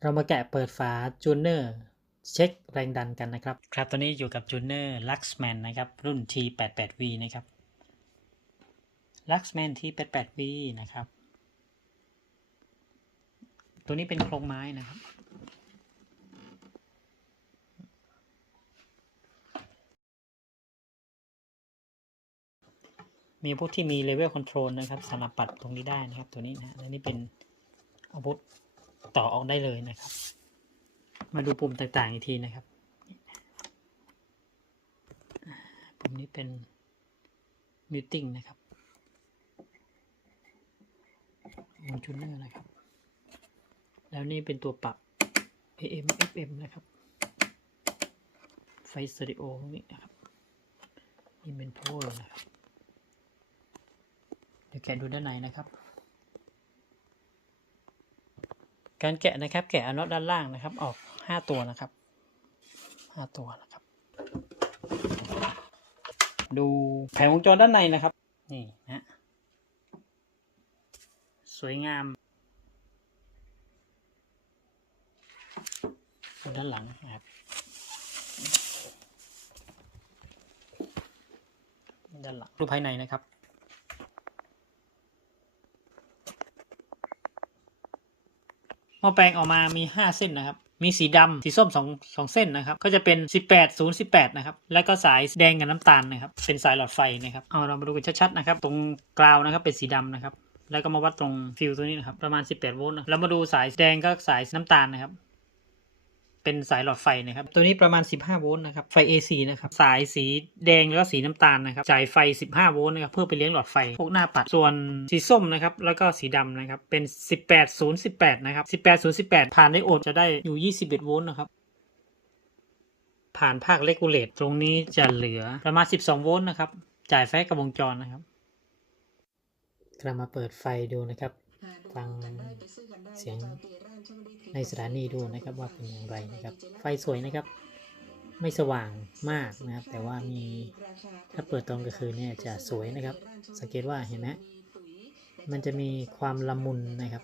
เรามาแกะเปิดฝาจูเนอร์เช็คแรงดันกันนะครับ ครับตอนนี้อยู่กับจูเนอร์ Luxman นนะครับ รุ่น T88V นะครับ Luxman T88V นะครับ ตัวนี้เป็นโครงไม้นะครับ มีอาวุธที่มี level control นะครับสามารถปัดตรงนี้ได้นะครับ ตัวนี้นะและนี่เป็นอาวุธ ต่อออกได้เลยนะครับ มาดูปุ่มต่างๆอีกทีนะครับ ปุ่มนี้เป็น muting นะครับวงจูเนอร์นะครับ แล้วนี่เป็นตัวปรับ AM FM นะครับ ไฟสเตอริโอตรงนี้นะครับ นี่เป็น power นะครับ เดี๋ยวแกะดูด้านในนะครับ การแกะนะครับ แกะอน็อตด้านล่างนะครับ ออกห้าตัวนะครับห้าตัวนะครับ ดูแผงวงจรด้านในนะครับ นี่นะสวยงามดูด้านหลังนะครับ ด้านหลังดูภายในนะครับ หม้อแปลงออกมามี 5 เส้นนะครับ มีสีดำสีส้ม2 2เส้นนะครับ ก็จะเป็น 18 0 18 นะครับ แล้วก็สายแดงกับน้ำตาลนะครับ เป็นสายหลอดไฟนะครับ เอาเรามาดูกันชัดๆนะครับ ตรงกราวนะครับเป็นสีดำนะครับ แล้วก็มาวัดตรงฟิวตัวนี้นะครับ ประมาณ 18 โวลต์นะแล้วมาดูสายแดงก็สายน้ำตาลนะครับ เป็นสายหลอดไฟนะครับ ตัวนี้ประมาณ 15 โวลต์นะครับ ไฟ AC นะครับ สายสีแดงแล้วก็สีน้ำตาลนะครับ จ่ายไฟ 15 โวลต์นะครับ เพื่อไปเลี้ยงหลอดไฟ พวกหน้าปัด ส่วนสีส้มนะครับ แล้วก็สีดำนะครับ เป็น 18 0 18 นะครับ 18 0 18 ผ่านได้โอดจะได้อยู่ 21 โวลต์นะครับผ่านภาคเลกูเลตตรงนี้จะเหลือประมาณ 12 โวลต์นะครับ จ่ายไฟกับวงจรนะครับกลับมาเปิดไฟดูนะครับ ฟังเสียง ในสถานีดูนะครับว่าเป็นอย่างไรนะครับ ไฟสวยนะครับ ไม่สว่างมากนะครับ แต่ว่ามีถ้าเปิดตอนกลางคืนเนี่ยจะสวยนะครับ สังเกตว่าเห็นไหมมันจะมีความละมุนนะครับ